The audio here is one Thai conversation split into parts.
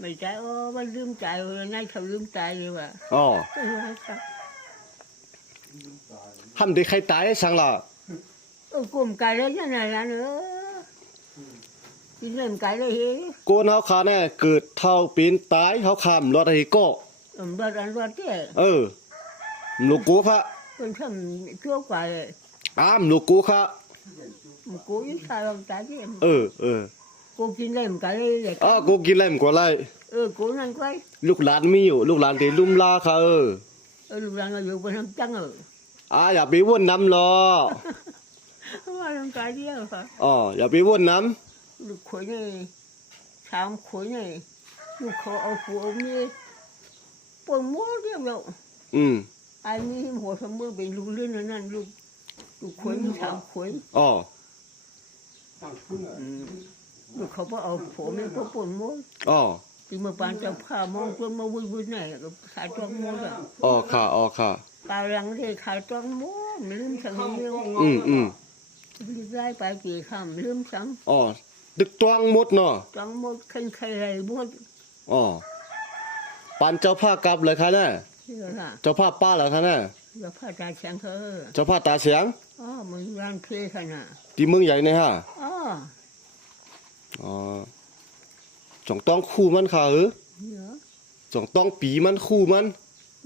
ไม่ใจโอ้มันลืมใจเลยนายเขาลืมใจเลยว่ะอ๋อเออครับห้ามได้ใครตายให้สังล่ะเออกลุ่มไก่เลยยังไงล่ะเนอะกินเล่มไก่เลยเฮ้ยโกนเฮาคาแน่เกิดเท่าปีนตายเฮาข้ามรถให้ก็เออบัดอันบัดเจ้เออลูกกูพระคนทำชั่วกว่าเลยอ้ามลูกกูค่ะมันกูยิ่งใส่ลงใจที่เออเออกูกินเล่มไก่เลยเด็กอ๋อกูกินแล่มกว่าไรเออกูนั่นไว้ลูกหลานมีอยู่ ลูกหลานที่ลุ่มลาค่ะเออเออลูกหลานก็อยู่บนน้ำจังเอออ่าอย่าไปว่นน้ำรอว่าลงใจเดียวค่ะอ๋ออย่าไปว่นน้ลูกขวยนี่สามขวยนี่ลูกเขาเอาผัวมีปนมัวเดียวเดียวำอืมไอ้นี่หัวสมมือเป็นลูกเลื่อนนั่นลูกลูกขวยมีสามขวยอ๋ออืมลูก เขาบอกเอาผัวมีก็ปนมัวอ๋อที่มาปานเจะผ้ามองจนมาวิ่งวิ่งไหนก็ขายจ้องมัวอะอ๋อค่ะอ๋อค่ะตาหลังที่ขายจ้องมัวไม่ลืมสังเดียวอืมอืมลืมได้ไปกี่คำลืมสังอ๋อดึกตวงหมดเนาะจ้องหมดขึ้นใครอะไรหมดอ๋อปันเจ้าผ้ากลับเลยค่ะเนี่ยนี่แหละเจ้าผ้าป้าเหรอคะเนี่ยแล้วพระอาจารย์เชียงเธอเจ้าผ้าตาเสียงอ๋อมันร้านเพลขนาดที่เมืองใหญ่เนี่ยฮะอ๋อ อ๋อจงต้องคู่มันค่ะเออเนาะจงต้องปีมันคู่มัน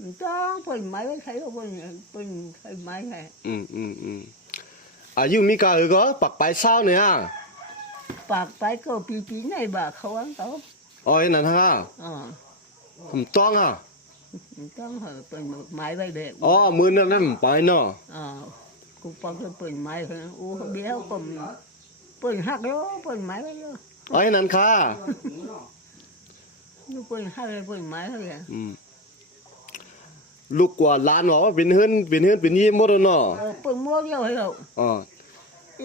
มันต้องเปิดไม้ไว้ใครก็เปิดเปิดใครไม้ใครอืมอืมอืมอายุมีกาเออก็ปักไปเศร้าเนี่ยฮะปากไปก็ปีปีไหนบ่าเขาอังเขาอ๋อไอ้นั่นฮะอ๋อผมต้องอะมันต้องเหอะเปิดไม้ไว้แบบอ๋อมือนั่นนั่นไปเนาะอ๋อกูปอกจะเปิดไม้เขาโอ้เบี้ยวก็ เปิดหักแล้วเปิดไม้ไว้แล้วอ๋อไอ้นั่นค่ะ ลูกเปิดหักเลยเปิดไม้เขาเลยอืมลูกกว่าหล้านบอกว่าเป็นเฮือนเป็นเฮือนเป็นยี่หมดแล้วเนาะเออเปิดมั่วเดียวให้เราอ๋อ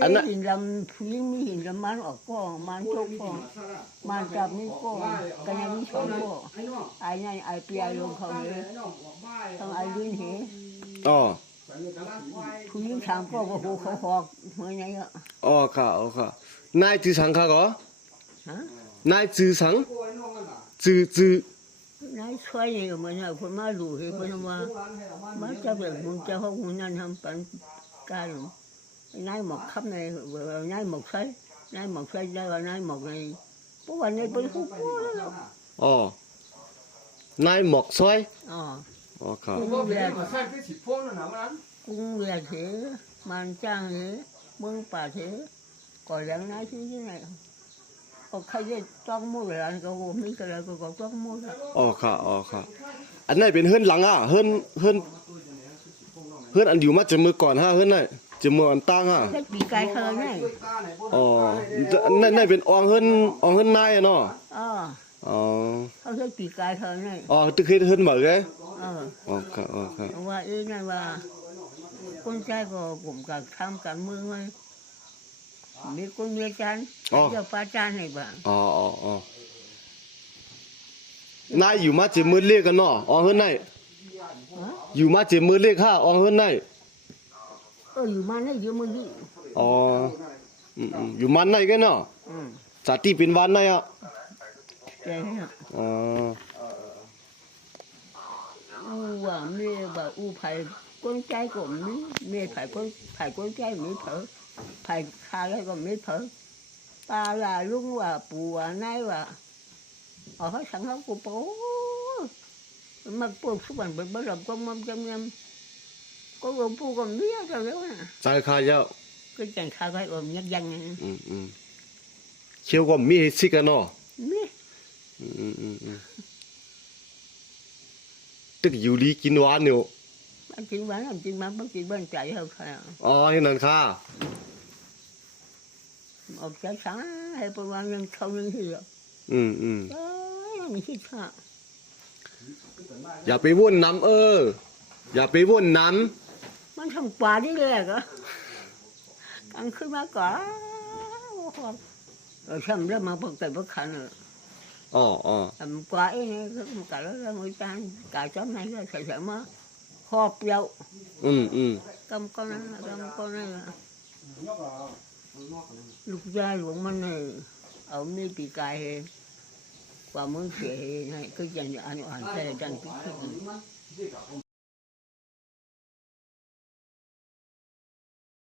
อัอันนนั้นั้นนหินลำผู้หญิงมีหินลำมันออกก็มันโจกก็มันจับนี่ก็กันยังมีสองก็ไอ้นั่นไอ้เปียลงเขาเลยต้องไอ้ลื่นเห อ๋อ ผู้หญิงสามก็ก็หูเขาหอกเหมือนไงอะอ๋อค่ะอ๋อค่ะนายจือสังค่ะก็ฮะนายจือสังจือจือนายช่วยนี่ก็เหมือนเอาคนมาดูให้คนมามาจะแบบมึงจะห้องมึงนั่นทำปันการนายหมอกคับในนายหมอกใช้นายหมอกใช้ได้ว่านายหมอกในพวกวันนี้เป็นคู่คู่แล้วอ๋อนายหมอกซอยอ๋อ อ๋อครับกุ้งเลือดมาสร้างที่สิบพวงนั่นนะมันกุ้ง là thế mang trang thế mương bà thế có dáng nói chứ thế này có khai dây trong mua lại anh có gồm mấy cái lại có có อ๋อค่ะอ๋อค่ะ อันนั้นเป็นเฮือนหลังอะเฮือนเฮือนเฮือนอันอยู่มาจากมือก่อนฮะเฮือนนั่นจากมืออันตั้งอะ cái bị cái khơi này อ๋อนั่นนั่นเป็นอองเฮือนอองเฮือนนายเนาะ ờ อ๋อ không thích bị cái thơ này อ๋อตึกเฮ็ดเฮือนเหมือนไง ờ อ๋อค่ะอ๋อค่ะ và ý này là con trai của cũng cả tham cả mương ơi mấy con nghe chan Ờ. cho ba chan này bà อ๋ออ๋ออ๋อนายอยู่มาจะมือเรียกกันเนาะอองเฮือนไหน hả อยู่มาจะมือเรียกห้าอองเฮือนไหน ờ dù mà nó dù mà đi อ๋ออืมอืมอยู่มันไหนกันเนาะ ừ สาติเป็นวันไหนอะ đây nè อ๋อ u và mẹ và u phải con trai của mẹ mẹ phải con phải con trai mẹ thở phải khai lại còn mẹ thở ta là luôn và bù và nay và ở hết sẵn hết của bố mà bố số bằng bên bố làm con mâm trong năm có gồm bố còn biết rồi đó nè ใจคาเจ้า cái chàng khai phải ôm nhất dân nè อืมอืมเคียวก็มีให้สิกันเนาะ biết อืมอืมอืมตึกอยู่ดีกินหวานอยู่ bán chuyện bán làm chuyện bán bán chuyện bên chạy hơn phải อ๋อเห็นนั่นค่ะ một trái sáng hay bố bán nhân không nhân gì rồi อืมอืม đó mình thích hả อย่าไปว่นน้ำเออ อย่าไปว่นน้มันทำกว่านี่เลยก็กลางคืนมาก่อนเออทำแล้วมาปกติปกขันเออำอ๋ออ๋อทำกว่าเองก็ cả đó là người ta cả chấm này là sẽ sẽ mà họp dậu อืมอืม cầm con này cầm con này là lúc ra luôn mình này ở mi bị cài hè ว่ามึงเสียให้คือจ